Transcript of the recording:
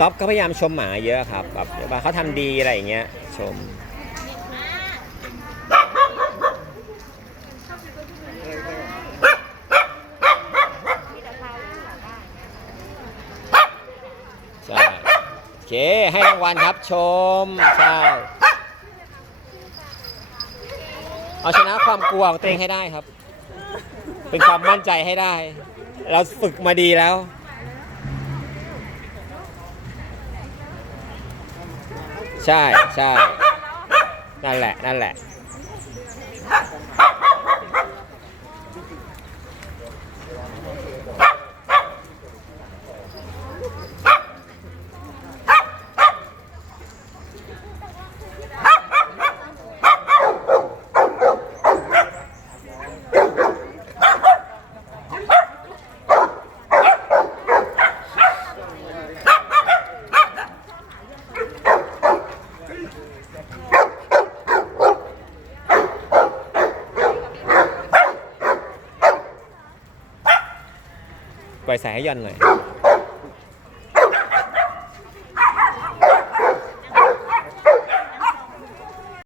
ท็อปก็พยายามชมหมาเยอะครับแบบว่าเขาทำดีอะไรอย่างเงี้ยชมใช่โอเค ให้รางวัลครับชม ใช่ เอาชนะความกลัวของตัวเองให้ได้ครับ เป็นความมั่นใจให้ได้ เราฝึกมาดีแล้ว ใช่ใช่นั่นแหละ นั่นแหละ ปล่อยสายให้ย่อนหน่อย